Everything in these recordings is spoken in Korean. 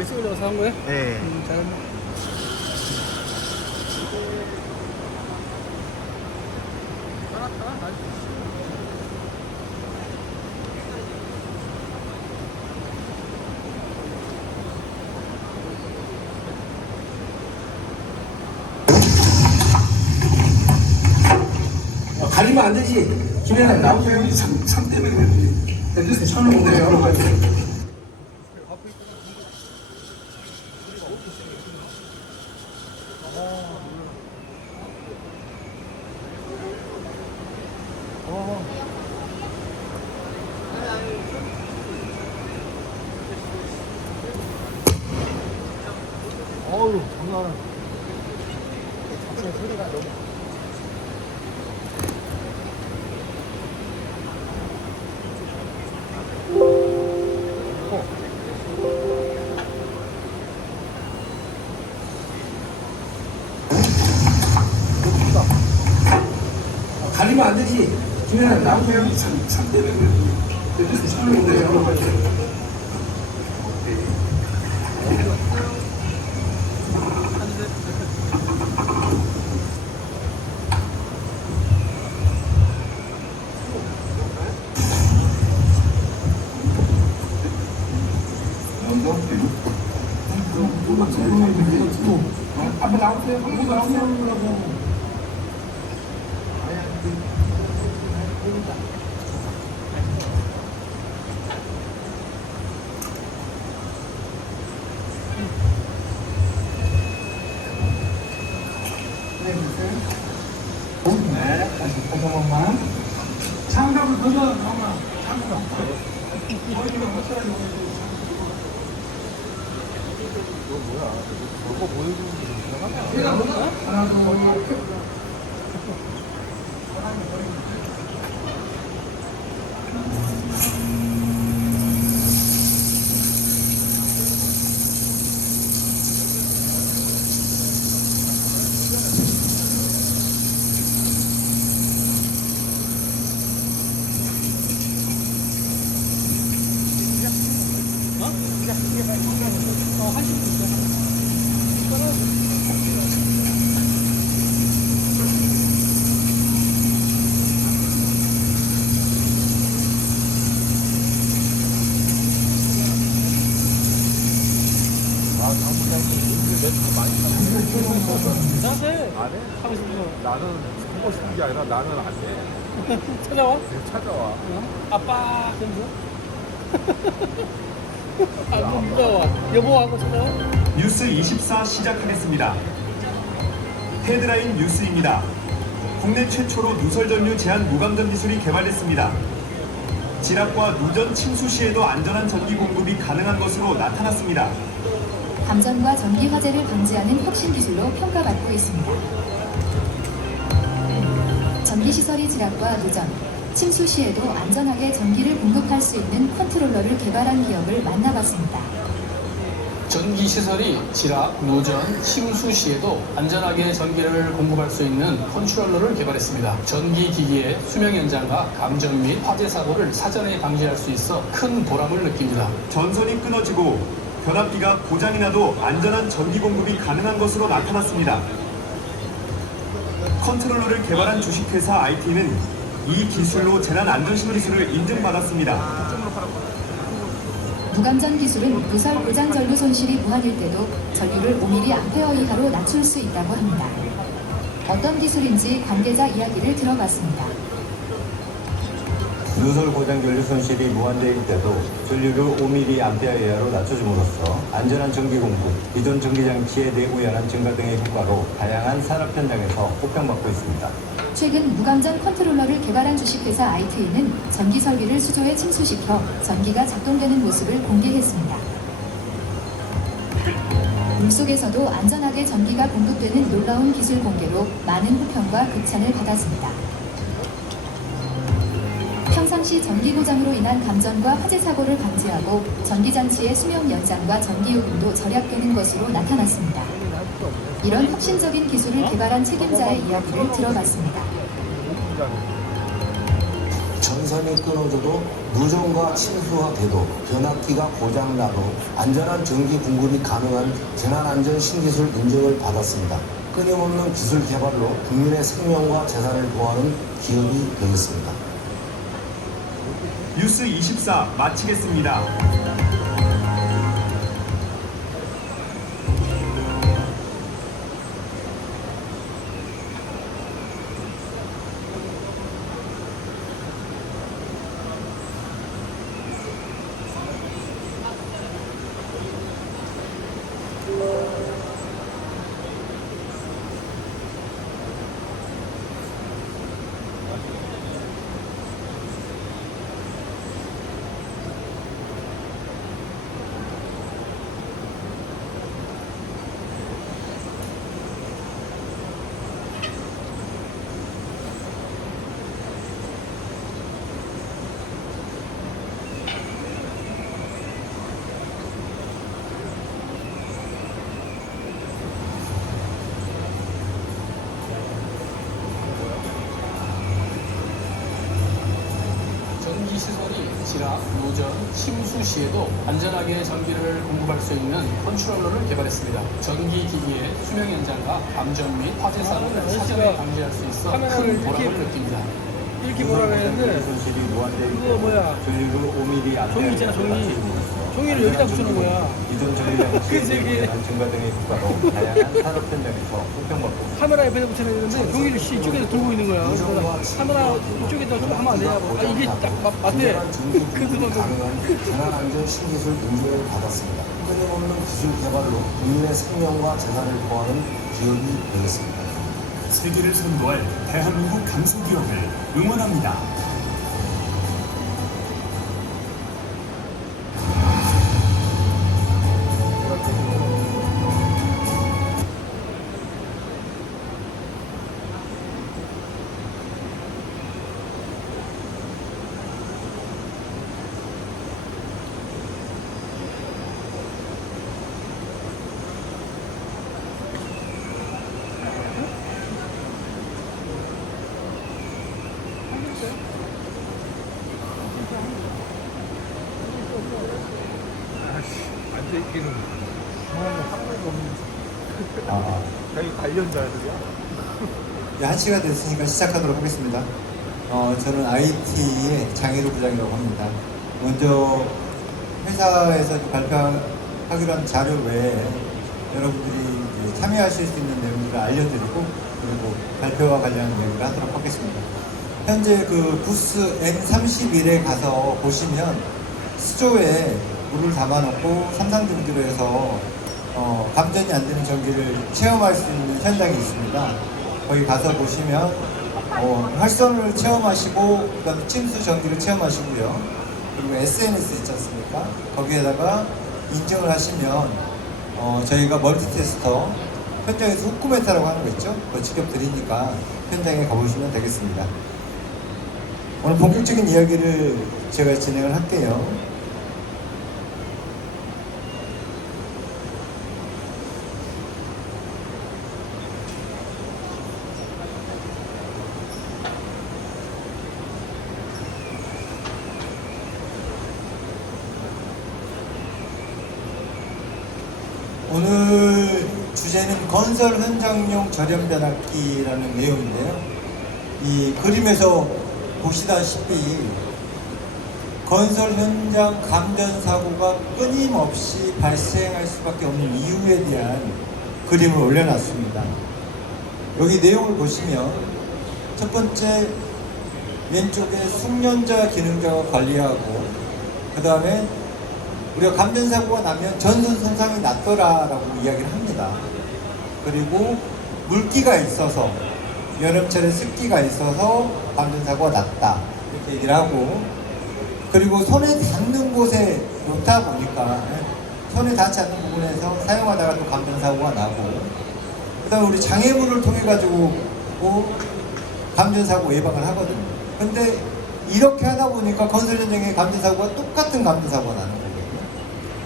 이게 쓰려고 사온 거야? 네. 잘했네. 가리면 안 되지. 김연아 나오세요. 상 때문에 그러지. 손을 오늘 열어가지고. 어우, 장난 아니야. 자체 소리가 너무. 가리면 안 되지. 김연아 나오세요. 상 때문에 그러지. 손을 오늘 열어가지고. 앞에 나오세요. 한번 나오세요. 네, 다시 다시 한 번만. 장갑을 벗어, 엄마. 장갑. 머리가 벗어야지. 저거 보여주는 게 이상하다. 제가 뭐가? 하나, 둘, 셋. 나한테 안 해? 하고 싶은 거 나는 하고 싶은 게 아니라 나는 안 해. 찾아와? 그냥 찾아와. 아빠 그러면서 아, 누가 와? 여보하고 찾아와? 뉴스 24 시작하겠습니다. 헤드라인 뉴스입니다. 국내 최초로 누설전류 제한 무감전 기술이 개발됐습니다. 지락과 누전 침수 시에도 안전한 전기 공급이 가능한 것으로 나타났습니다. 감전과 전기 화재를 방지하는 혁신 기술로 평가받고 있습니다. 전기 시설이 지락과 누전, 침수 시에도 안전하게 전기를 공급할 수 있는 컨트롤러를 개발한 기업을 만나봤습니다. 전기 시설이 지락, 노전, 침수 시에도 안전하게 전기를 공급할 수 있는 컨트롤러를 개발했습니다. 전기 기기의 수명 연장과 감전 및 화재 사고를 사전에 방지할 수 있어 큰 보람을 느낍니다. 전선이 끊어지고 변압기가 고장이 나도 안전한 전기 공급이 가능한 것으로 나타났습니다. 컨트롤러를 개발한 주식회사 IT는 이 기술로 재난 안전 신기술을 인증받았습니다. 무감전 기술은 누설 고장 전류 손실이 무한일 때도 전류를 5mA 이하로 낮출 수 있다고 합니다. 어떤 기술인지 관계자 이야기를 들어봤습니다. 누설 고장 전류 손실이 무한대일 때도 전류를 5mA 이하로 낮춰줌으로써 안전한 전기 공급, 기존 전기 장치의 내부 연한 증가 등의 효과로 다양한 산업 현장에서 호평받고 있습니다. 최근 무감전 컨트롤러를 개발한 주식회사 IT는 전기 설비를 수조에 침수시켜 전기가 작동되는 모습을 공개했습니다. 물속에서도 안전하게 전기가 공급되는 놀라운 기술 공개로 많은 호평과 극찬을 받았습니다. 평상시 전기 고장으로 인한 감전과 화재 사고를 방지하고 전기장치의 수명 연장과 전기요금도 절약되는 것으로 나타났습니다. 이런 혁신적인 기술을 개발한 책임자의 이야기를 들어봤습니다. 전 전선이 끊어져도 누전과 침수가 돼도 변압기가 고장나도 안전한 전기 공급이 가능한 재난안전 신기술 인증을 받았습니다. 끊임없는 기술 개발로 국민의 생명과 재산을 보호하는 기업이 되겠습니다. 뉴스 24 마치겠습니다. 전기시설이 지락, 노전, 침수 시에도 안전하게 전기를 공급할 수 있는 컨트롤러를 개발했습니다. 전기기기의 수명 연장과 감전 및 화재 사고를 사전에 방지할 수 있어 큰 보람을 느낍니다. 이렇게 뭐라 그랬는데 손실이 무한대일 그거 뭐야 전류를 5mm 종이 있잖아, 종이. 종이를 여기다 붙여놓은 거야. 기존 전기장치의 그치, 이게. 증가 등의 효과로 다양한 산업 현장에서 호평받고 카메라 옆에다 붙여놨는데 종이를 이쪽에서 들고 있는 거야. 그래서 내가 카메라 이쪽에다 좀 하면 안 되냐고. 아 이게 딱 맞대. 그거 가능한 재난안전 신기술 인증을 받았습니다. 끊임없는 기술 개발로 국민의 생명과 재산을 보호하는 기업이 되겠습니다. 세계를 선도할 대한민국 강소기업을 응원합니다. 앉아있기는 중앙에 한 명도 없는 자기 관련자들이야. 네, 1시가 됐으니까 시작하도록 하겠습니다. 저는 IT의 장희로 부장이라고 합니다. 먼저 회사에서 발표하기로 한 자료 외에 여러분들이 이제 참여하실 수 있는 내용들을 알려드리고 그리고 발표와 관련한 이야기를 하도록 하겠습니다. 현재 그 부스 N31에 가서 보시면 수조에 물을 담아놓고 삼상등지로 해서 감전이 안 되는 전기를 체험할 수 있는 현장이 있습니다. 거기 가서 보시면 활선을 체험하시고 그 다음에 침수 전기를 체험하시고요. 그리고 SNS 있지 않습니까? 거기에다가 인증을 하시면 저희가 멀티테스터 현장에서 후쿠메타라고 하는 거 있죠? 그거 직접 드리니까 현장에 가보시면 되겠습니다. 오늘 본격적인 이야기를 제가 진행을 할게요. 오늘 주제는 건설 현장용 절연 변압기라는 내용인데요. 이 그림에서 보시다시피 건설 현장 감전 사고가 끊임없이 발생할 수밖에 없는 이유에 대한 그림을 올려놨습니다. 여기 내용을 보시면 첫 번째 왼쪽에 숙련자, 기능자가 관리하고 그 다음에 우리가 감전 사고가 나면 전선 손상이 났더라라고 이야기를 합니다. 그리고 물기가 있어서 여름철에 습기가 있어서 감전 사고가 났다 이렇게 얘기를 하고 그리고 손에 닿는 곳에 놓다 보니까 손에 닿지 않는 부분에서 사용하다가 또 감전 사고가 나고 그 다음에 우리 장애물을 통해 가지고 감전 사고 예방을 하거든요. 근데 이렇게 하다 보니까 건설 현장의 감전 사고가 똑같은 감전 사고가 나는 거예요.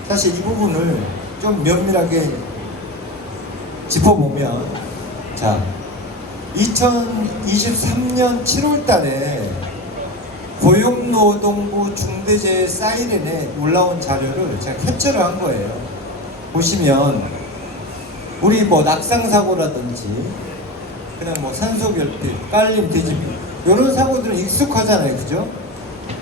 사실 이 부분을 좀 면밀하게 짚어보면 자 2023년 7월 달에 고용노동부 중대재해 사이렌에 올라온 자료를 제가 캡처를 한 거예요. 보시면 우리 뭐 낙상사고라든지 그냥 뭐 산소결핍, 깔림, 뒤집기 이런 사고들은 익숙하잖아요, 그죠?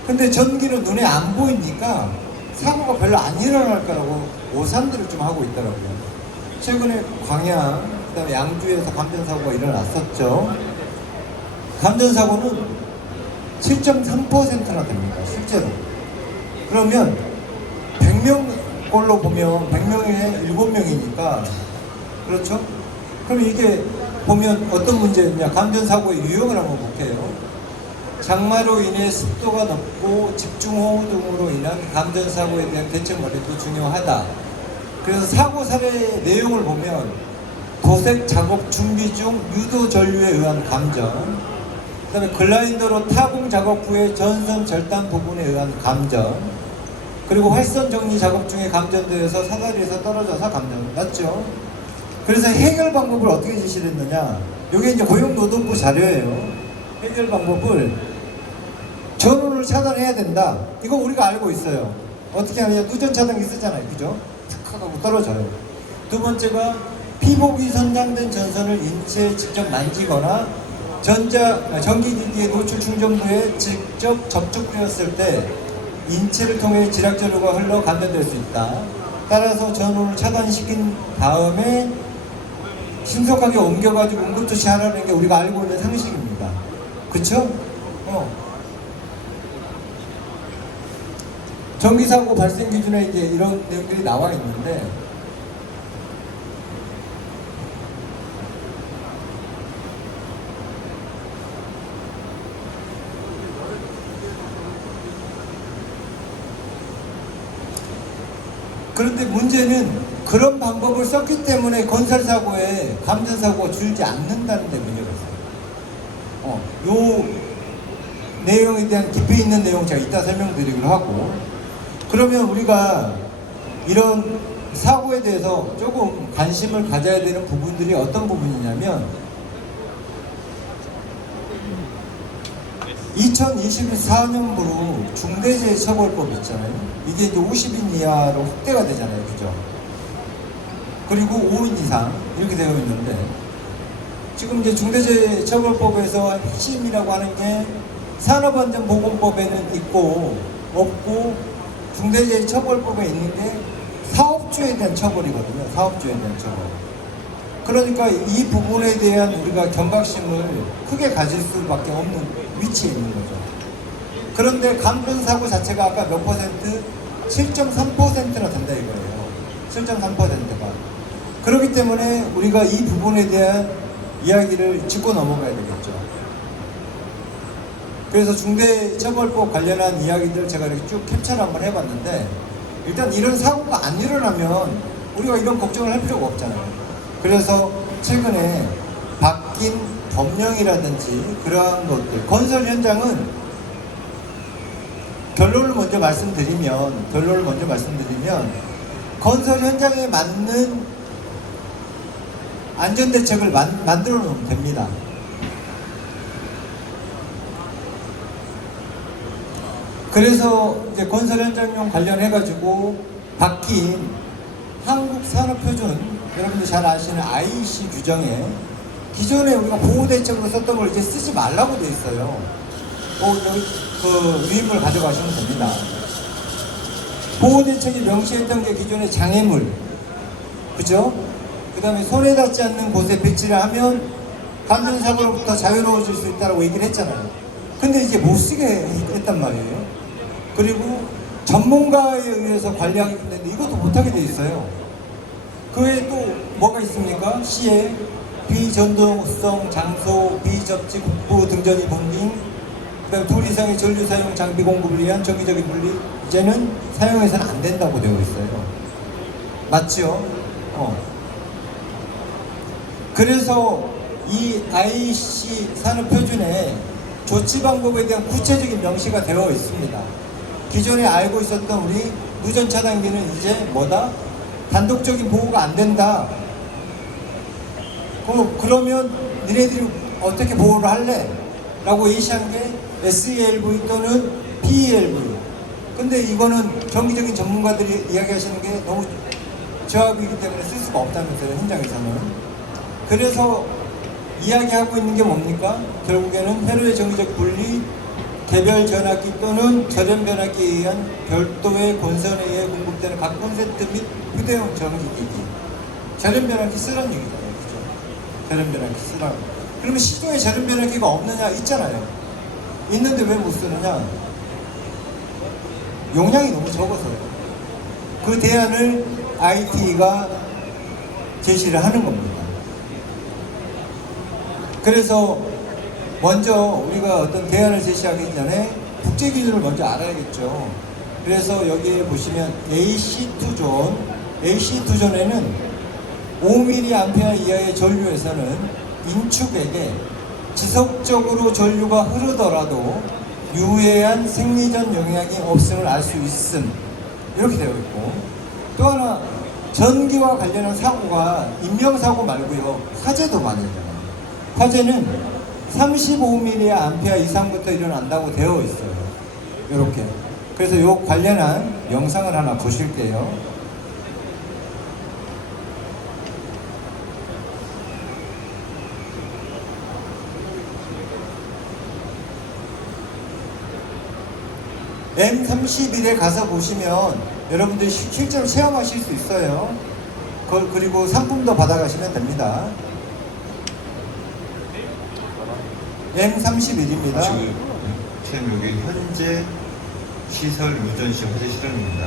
근데 전기는 눈에 안 보이니까 사고가 별로 안 일어날 거라고 오산들을 좀 하고 있더라고요. 최근에 광양, 그다음에 양주에서 감전사고가 일어났었죠. 감전사고는 7.3%나 됩니다, 실제로. 그러면 100명 걸로 보면 100명에 7명이니까 그렇죠? 그럼 이게 보면 어떤 문제였냐? 감전사고의 유형을 한번 볼게요. 장마로 인해 습도가 높고 집중호우 등으로 인한 감전사고에 대한 대책 마련도 중요하다. 그래서 사고 사례 내용을 보면 도색 작업 준비 중 유도 전류에 의한 감전, 그 다음에 글라인더로 타공 작업 후에 전선 절단 부분에 의한 감전, 그리고 활선 정리 작업 중에 감전되어서 사다리에서 떨어져서 감전. 맞죠? 그래서 해결 방법을 어떻게 제시를 했느냐? 이게 이제 고용노동부 자료예요. 해결 방법을 전원을 차단해야 된다. 이거 우리가 알고 있어요. 어떻게 하느냐? 누전 차단기 쓰잖아요. 그죠? 탁 하고 떨어져요. 두 번째가 피복이 선장된 전선을 인체에 직접 만지거나 전기기기의 노출 충전부에 직접 접촉되었을 때 인체를 통해 지락전류가 흘러 감전될 수 있다. 따라서 전원을 차단시킨 다음에 신속하게 옮겨가지고 응급조치하라는 게 우리가 알고 있는 상식입니다. 그쵸? 전기사고 발생 기준에 이제 이런 내용들이 나와 있는데, 그런데 문제는 그런 방법을 썼기 때문에 건설사고에 감전사고가 줄지 않는다는 데 문제가 있어요. 요 내용에 대한 깊이 있는 내용 제가 이따 설명드리기로 하고, 그러면 우리가 이런 사고에 대해서 조금 관심을 가져야 되는 부분들이 어떤 부분이냐면 2024년부로 중대재해처벌법 있잖아요. 이게 이제 50인 이하로 확대가 되잖아요. 그죠? 그리고 5인 이상 이렇게 되어 있는데, 지금 이제 중대재해처벌법에서 핵심이라고 하는 게 산업안전보건법에는 있고 없고, 중대재해처벌법에 있는 게 사업주에 대한 처벌이거든요. 사업주에 대한 처벌. 그러니까 이 부분에 대한 우리가 경각심을 크게 가질 수밖에 없는 위치에 있는 거죠. 그런데 감전사고 자체가 아까 몇 퍼센트? 7.3%나 된다 이거예요. 7.3%가. 그렇기 때문에 우리가 이 부분에 대한 이야기를 짚고 넘어가야 되겠죠. 그래서 중대처벌법 관련한 이야기들 제가 이렇게 쭉 캡처를 한번 해봤는데, 일단 이런 사고가 안 일어나면 우리가 이런 걱정을 할 필요가 없잖아요. 그래서 최근에 바뀐 법령이라든지 그러한 것들, 건설 현장은 결론을 먼저 말씀드리면 건설 현장에 맞는 안전대책을 만들어 놓으면 됩니다. 그래서 이제 건설 현장용 관련해가지고 바뀐 한국산업표준, 여러분들 잘 아시는 IEC 규정에 기존에 우리가 보호대책으로 썼던 걸 이제 쓰지 말라고 돼 있어요. 여기 그 위임을 가져가시면 됩니다. 보호대책이 명시했던 게 기존의 장애물, 그죠? 그 다음에 손에 닿지 않는 곳에 배치를 하면 감전사고로부터 자유로워질 수 있다고 얘기를 했잖아요. 근데 이제 못 쓰게 했단 말이에요. 그리고 전문가에 의해서 관리하기 때문에 이것도 못하게 돼 있어요. 그 외에 또 뭐가 있습니까? 시에 비전동성 장소, 비접지 국부 등전이 본딩, 그다음 둘 이상의 전류 사용 장비 공급을 위한 정기적인 분리, 이제는 사용해서는 안 된다고 되어 있어요. 맞죠? 그래서 이 IC 산업표준에 조치 방법에 대한 구체적인 명시가 되어 있습니다. 기존에 알고 있었던 우리 누전 차단기는 이제 뭐다? 단독적인 보호가 안 된다. 그러면 니네들이 어떻게 보호를 할래? 라고 예시한 게 SELV 또는 PELV. 근데 이거는 정기적인 전문가들이 이야기하시는 게 너무 저하이기 때문에 쓸 수가 없다면서요, 현장에서는. 그래서 이야기하고 있는 게 뭡니까? 결국에는 회로의 정기적 분리, 개별 전압기 또는 절연 변압기에 의한 별도의 권선에 의해 공급되는 각 콘센트 및 휴대용 전기기기. 절연 변압기 쓰라는 얘기잖아요. 그죠? 절연 변압기 쓰라고. 그러면 시중에 절연 변압기가 없느냐? 있잖아요. 있는데 왜 못 쓰느냐? 용량이 너무 적어서요. 그 대안을 IT가 제시를 하는 겁니다. 그래서 먼저 우리가 어떤 대안을 제시하기 전에 국제 기준을 먼저 알아야겠죠. 그래서 여기에 보시면 AC2존, AC2존에는 5mA 이하의 전류에서는 인축에게 지속적으로 전류가 흐르더라도 유해한 생리전 영향이 없음을 알 수 있음, 이렇게 되어 있고, 또 하나 전기와 관련한 사고가 인명사고 말고요, 화재도 많이 일어나요. 화재는 35mA 이상부터 일어난다고 되어 있어요. 이렇게. 그래서 이 관련한 영상을 하나 보실게요. M31에 가서 보시면 여러분들이 실제로 체험하실 수 있어요. 그리고 상품도 받아가시면 됩니다. M31입니다. 지금 여기 현재 시설 유전시 화재 실험입니다.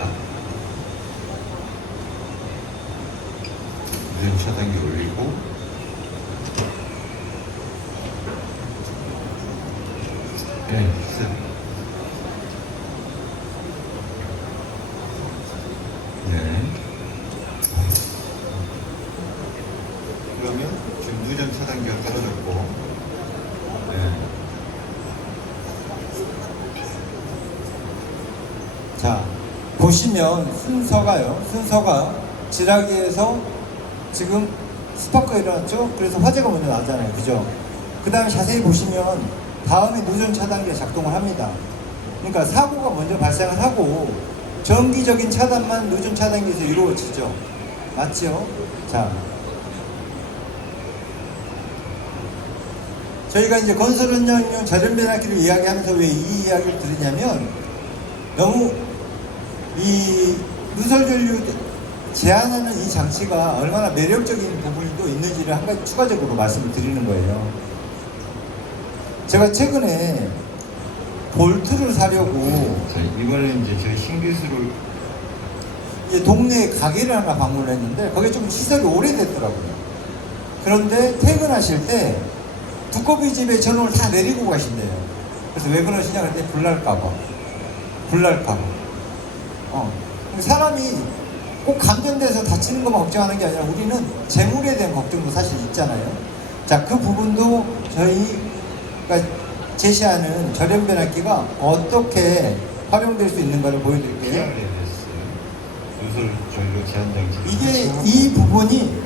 유전 차단기 올리고 네, 그러면 지금 누전 차단기가 떨어졌고, 자, 보시면 순서가 지라기에서 지금 스파크가 일어났죠? 그래서 화재가 먼저 나잖아요. 그죠? 그 다음에 자세히 보시면 다음에 누전 차단기가 작동을 합니다. 그러니까 사고가 먼저 발생을 하고 정기적인 차단만 누전 차단기에서 이루어지죠. 맞죠? 자, 저희가 이제 건설 현장용 절연 변압기를 이야기하면서 왜 이 이야기를 드리냐면, 너무 이 누설 전류 제한하는 이 장치가 얼마나 매력적인 부분이 또 있는지를 한 가지 추가적으로 말씀을 드리는 거예요. 제가 최근에 볼트를 사려고 이번에 이제 저희 신기술을 이제 동네에 가게를 하나 방문을 했는데 거기 좀 시설이 오래됐더라고요. 그런데 퇴근하실 때 두꺼비 집에 전원을 다 내리고 가신대요. 그래서 왜 그러시냐 그랬더니 불날까봐. 사람이 꼭 감전돼서 다치는 것만 걱정하는 게 아니라 우리는 재물에 대한 걱정도 사실 있잖아요. 자, 그 부분도 저희가 제시하는 절연 변압기가 어떻게 활용될 수 있는가를 보여드릴게요. 누설 전류 제한 장치. 이게 이 부분이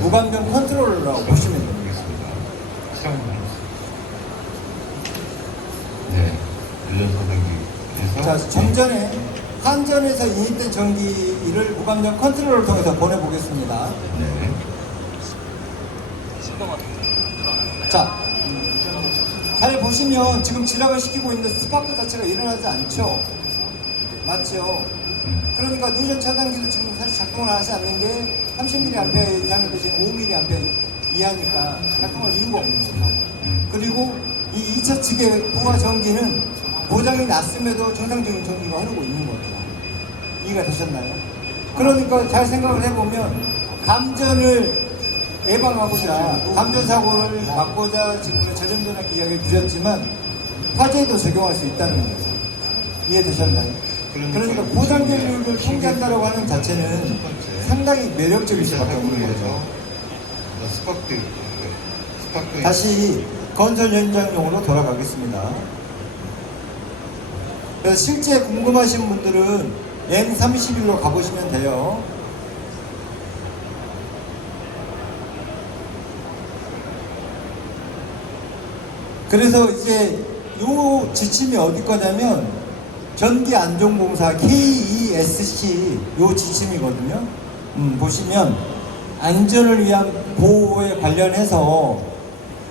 무감정 컨트롤러라고 보시면 됩니다. 네, 유전 차단기에서. 자, 정전에 한전에서 인입된 전기를 무감정 컨트롤러를 통해서 보내보겠습니다. 네. 자, 잘 보시면 지금 지락을 시키고 있는 스파크 자체가 일어나지 않죠? 맞죠? 그러니까 누전 차단기도 지금 사실 작동을 하지 않는 게 30mA 이상의 대신 5mA 이하니까 작동할 이유가 없는 거죠. 그리고 이 2차 측의 부하 전기는 고장이 났음에도 정상적인 전기가 흐르고 있는 거죠. 이해가 되셨나요? 그러니까 잘 생각을 해보면 감전을 예방하고자, 감전사고를 막고자 지금은 절연변압기 이야기를 드렸지만 화재도 적용할 수 있다는 거죠. 이해되셨나요? 그러니까 고장전류를 통제한다고 하는 자체는 상당히 매력적일 수밖에 없는 거죠. 스파크. 다시 건설 현장용으로 돌아가겠습니다. 그래서 실제 궁금하신 분들은 M31로 가보시면 돼요. 그래서 이제 요 지침이 어디 거냐면 전기안전공사 KESC 요 지침이거든요. 보시면 안전을 위한 보호에 관련해서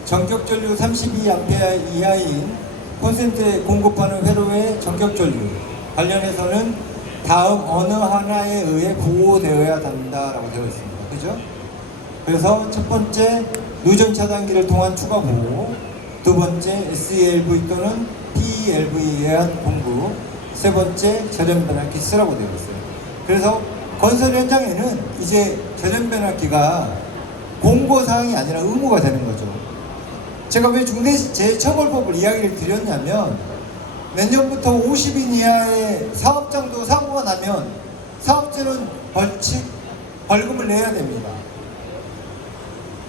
전격전류 32A 이하인 콘센트에 공급하는 회로의 전격전류 관련해서는 다음 어느 하나에 의해 보호되어야 한다라고 되어 있습니다. 그죠? 그래서 첫 번째 누전 차단기를 통한 추가 보호, 두 번째 SELV 또는 PELV에 의한 공급, 세 번째 절연 변압기 쓰라고 되어 있어요. 그래서 건설 현장에는 이제 절연 변압기가 공고사항이 아니라 의무가 되는 거죠. 제가 왜 중대재해처벌법을 이야기를 드렸냐면 내년부터 50인 이하의 사업장도 사고가 나면 사업주는 벌금을 내야 됩니다.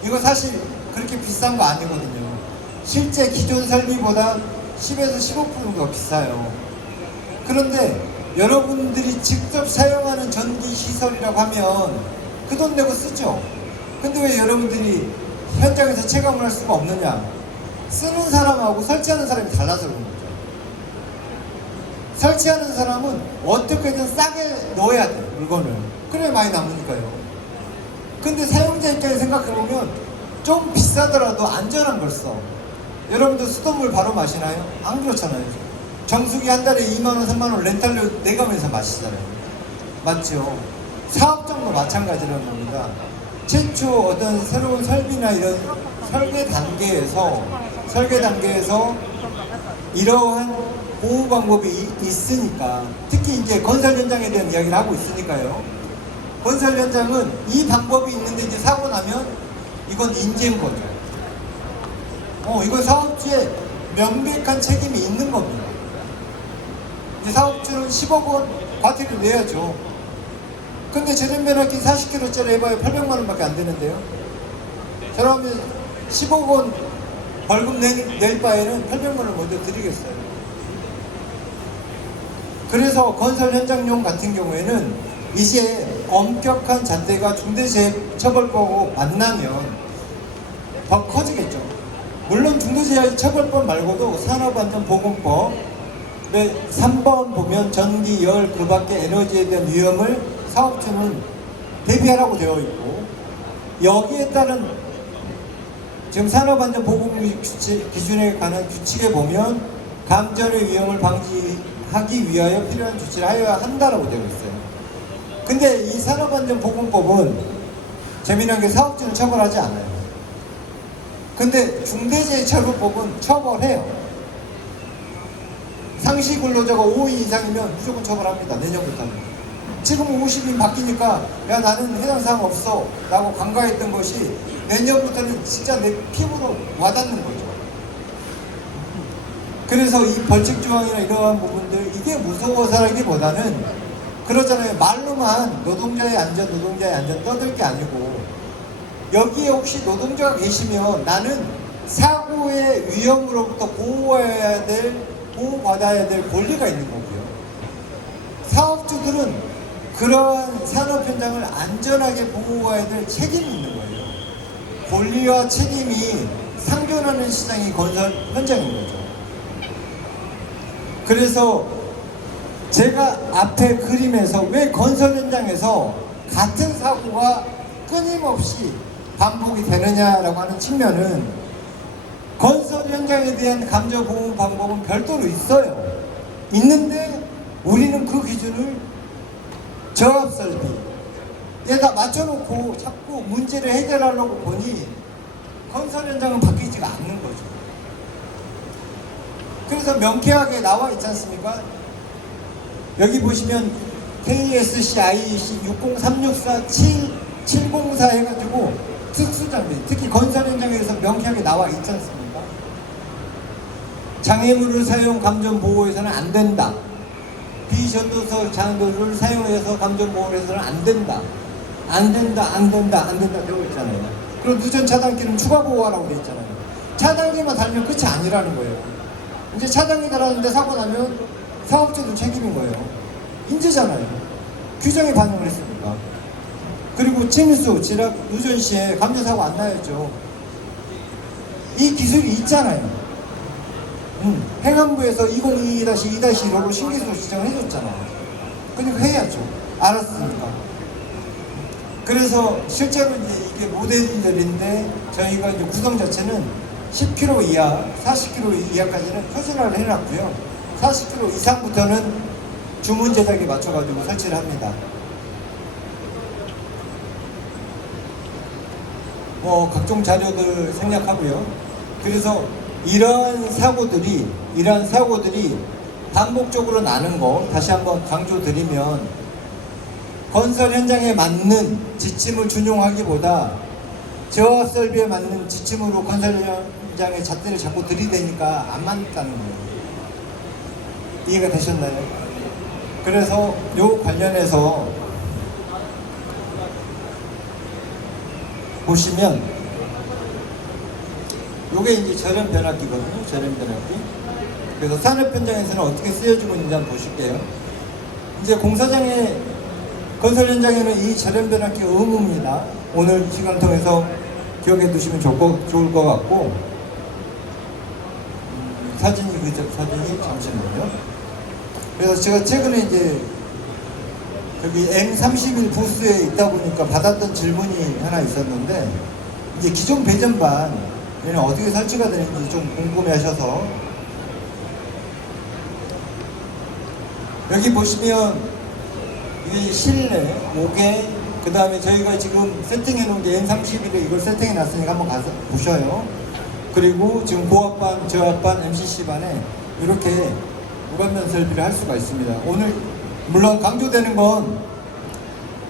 이거 사실 그렇게 비싼 거 아니거든요. 실제 기존 설비보다 10에서 15% 정도가 비싸요. 그런데 여러분들이 직접 사용하는 전기시설이라고 하면 그 돈 내고 쓰죠. 근데 왜 여러분들이 현장에서 체감을 할 수가 없느냐? 쓰는 사람하고 설치하는 사람이 달라서 그런 거죠. 설치하는 사람은 어떻게든 싸게 넣어야 돼, 물건을. 그래야 많이 남으니까요. 근데 사용자 입장에 생각해보면 좀 비싸더라도 안전한 걸 써. 여러분들 수돗물 바로 마시나요? 안 그렇잖아요. 정수기 한 달에 2만원, 3만원 렌탈료 내가면서 마시잖아요. 맞죠? 사업장도 마찬가지라는 겁니다. 최초 어떤 새로운 설비나 이런 설계 단계에서 이러한 보호 방법이 있으니까, 특히 이제 건설 현장에 대한 이야기를 하고 있으니까요. 건설 현장은 이 방법이 있는데 이제 사고 나면 이건 인재인 거죠. 이건 사업주의 명백한 책임이 있는 겁니다. 이제 사업주는 10억 원 과태료 내야죠. 근데 절연 변압기 40kg짜리 해봐야 800만 원밖에 안 되는데요. 그러면 10억 원 벌금 낼 바에는 800만 원을 먼저 드리겠어요. 그래서 건설 현장용 같은 경우에는 이제 엄격한 잣대가 중대재해처벌법하고 만나면 더 커지겠죠. 물론 중대재해처벌법 말고도 산업안전보건법 3번 보면 전기, 열, 그 밖의 에너지에 대한 위험을 사업주는 대비하라고 되어 있고, 여기에 따른 지금 산업안전보건 기준에 관한 규칙에 보면 감전의 위험을 방지하기 위하여 필요한 조치를 하여야 한다라고 되어 있어요. 근데 이 산업안전보건법은 재미난 게 사업주는 처벌하지 않아요. 근데 중대재해처벌법은 처벌해요. 상시 근로자가 5인 이상이면 무조건 처벌합니다. 내년부터는. 지금 50인 바뀌니까 야 나는 해당 사항 없어 라고 간과했던 것이 내년부터는 진짜 내 피부로 와닿는 거죠. 그래서 이 벌칙 조항이나 이러한 부분들, 이게 무서워서라기보다는 그러잖아요. 말로만 노동자의 안전 떠들 게 아니고, 여기에 혹시 노동자가 계시면 나는 사고의 위험으로부터 보호받아야 될 권리가 있는 거고요. 사업주들은 그러한 산업 현장을 안전하게 보호해야 될 책임이 있는 거예요. 권리와 책임이 상존하는 시장이 건설 현장인 거죠. 그래서 제가 앞에 그림에서 왜 건설 현장에서 같은 사고가 끊임없이 반복이 되느냐라고 하는 측면은, 건설 현장에 대한 감저 보호 방법은 별도로 있어요. 있는데 우리는 그 기준을 저압 설비에다 맞춰놓고 자꾸 문제를 해결하려고 보니 건설 현장은 바뀌지가 않는 거죠. 그래서 명쾌하게 나와 있지 않습니까? 여기 보시면 KSC, IEC 60364 704 해가지고 특수장비, 특히 건설 현장에서 명쾌하게 나와 있지 않습니까? 장애물을 사용 감전 보호해서는 안 된다. 비전도서 장도를 사용해서 감전 보호를 해서는 안 된다. 안 된다 되어 있잖아요. 그리고 누전 차단기는 추가 보호하라고 되어 있잖아요. 차단기만 달면 끝이 아니라는 거예요. 이제 차단기 달았는데 사고 나면 사업주도 책임인 거예요. 인재잖아요. 규정에 반영을 했으니까. 그리고 침수, 지락, 누전 시에 감전 사고 안 나였죠. 이 기술이 있잖아요. 행안부에서 2022-2-1호로 신기술 지정을 해줬잖아요. 그러니까 해야죠. 알았으니까. 그래서 실제로 이제 이게 모델들인데 저희가 이제 구성 자체는 10km 이하, 40km 이하까지는 표준화를 해놨고요. 40km 이상부터는 주문 제작에 맞춰가지고 설치를 합니다. 각종 자료들 생략하고요. 그래서 이러한 사고들이 반복적으로 나는 거 다시 한번 강조드리면 건설 현장에 맞는 지침을 준용하기보다 저압 설비에 맞는 지침으로 건설 현장의 잣대를 자꾸 들이대니까 안 맞다는 거예요. 이해가 되셨나요? 그래서 요 관련해서 보시면 요게 이제 절연 변압기거든요. 절연 변압기. 그래서 산업 현장에서는 어떻게 쓰여지고 있는지 한번 보실게요. 이제 공사장에 건설 현장에는 이 절연 변압기가 의무입니다. 오늘 시간을 통해서 기억해 두시면 좋을 것 같고, 사진이 잠시만요. 그래서 제가 최근에 이제 여기 M31 부스에 있다 보니까 받았던 질문이 하나 있었는데, 이제 기존 배전반 얘는 어떻게 설치가 되는지 좀 궁금해 하셔서, 여기 보시면 이게 실내, 목에, 그 다음에 저희가 지금 세팅해 놓은 게 M31에 이걸 세팅해 놨으니까 한번 가서 보셔요. 그리고 지금 고압반, 저압반, MCC반에 이렇게 무감면 설비를 할 수가 있습니다. 오늘 물론 강조되는 건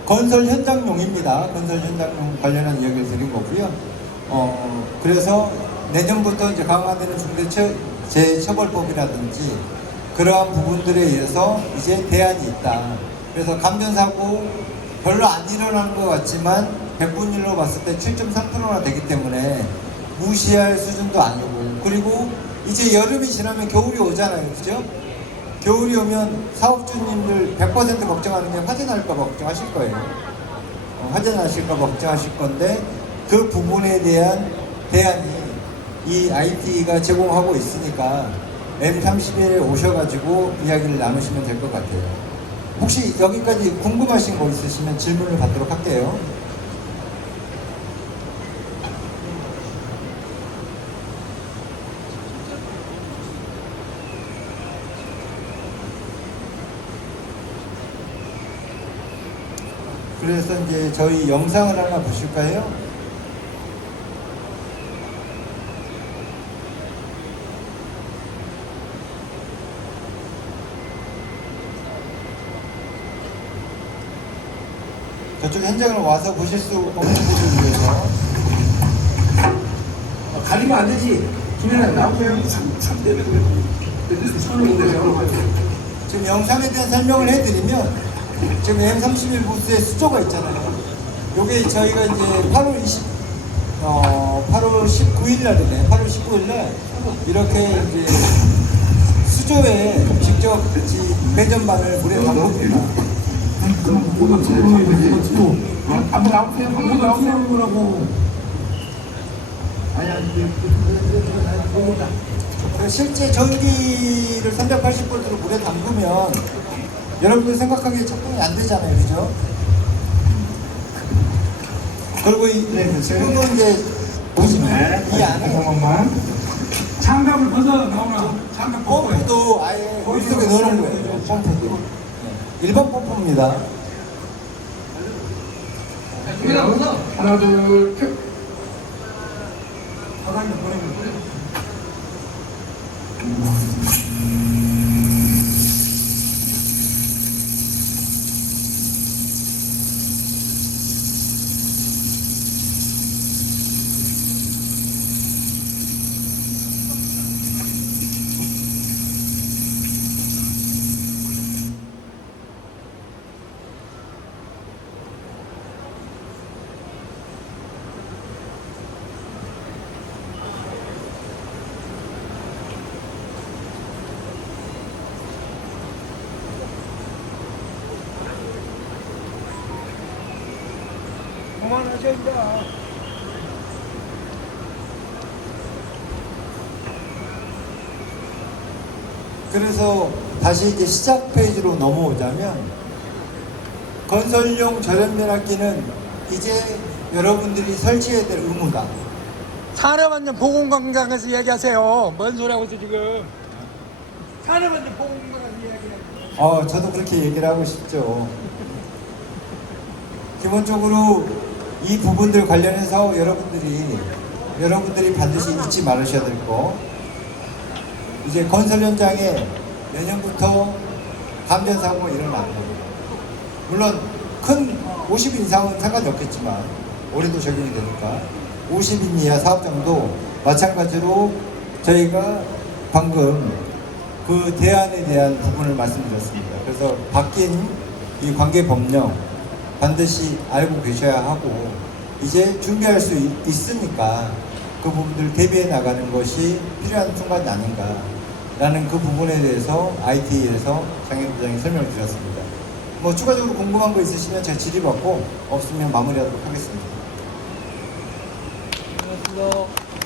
건설 현장용입니다. 건설 현장용 관련한 이야기를 드린 거고요. 그래서 내년부터 이제 강화되는 중대재해처벌법이라든지 그러한 부분들에 의해서 이제 대안이 있다. 그래서 감전사고 별로 안 일어나는 것 같지만 100분율로 봤을 때 7.3%나 되기 때문에 무시할 수준도 아니고, 그리고 이제 여름이 지나면 겨울이 오잖아요. 그죠? 겨울이 오면 사업주님들 100% 걱정하는 게 화재 날까 봐 걱정하실 거예요. 화재 나실까 봐 걱정하실 건데, 그 부분에 대한 대안이 이 IT가 제공하고 있으니까 M31에 오셔가지고 이야기를 나누시면 될 것 같아요. 혹시 여기까지 궁금하신 거 있으시면 질문을 받도록 할게요. 그래서 이제 저희 영상을 하나 보실까요? 저쪽 현장을 와서 보실 수 없는 분들을 위해서. 가리면 안 되지. 김연아 나오세요. 지금 영상에 대한 설명을 해드리면, 지금 M31 부스에 수조가 있잖아요. 요게 저희가 이제 8월 19일 날이네. 8월 19일 날 이렇게 이제 수조에 직접 배전반을 물에 담굽니다. 한번 나오세요. 한번 나오세요. 실제 전기를 380V로 물에 담그면 여러분들 생각하기에 작동이 안 되잖아요. 그죠? 그리고 그리고 이제 보시면 이 안에 장갑을 벗어 나오나. 장갑 벗고. 펌프도 아예 물속에 넣어놓은 거예요. 펌프도. 일반 펌프입니다. 하나, 둘, 셋. 바닥에 보내면 돼요. 그만하셔 이제. 그래서 다시 이제 시작 페이지로 넘어오자면 건설용 절연변압기는 이제 여러분들이 설치해야 될 의무다. 산업안전 보건관광에서 얘기하세요. 뭔 소리 하고 있어 지금? 산업안전 보건관광에서 얘기해. 저도 그렇게 얘기를 하고 싶죠. 기본적으로 이 부분들 관련해서 여러분들이 반드시 잊지 말으셔야 될 거. 이제 건설 현장에 내년부터 감전 사고가 일어날 겁니다. 물론 큰 50인 이상은 상관이 없겠지만 올해도 적용이 되니까 50인 이하 사업장도 마찬가지로 저희가 방금 그 대안에 대한 부분을 말씀드렸습니다. 그래서 바뀐 이 관계 법령 반드시 알고 계셔야 하고 이제 준비할 수 있으니까 그 부분들 대비해 나가는 것이 필요한 순간이 아닌가라는 그 부분에 대해서 IT에서 장애부장이 설명을 드렸습니다. 뭐 추가적으로 궁금한 거 있으시면 제가 질의받고 없으면 마무리하도록 하겠습니다. 고맙습니다.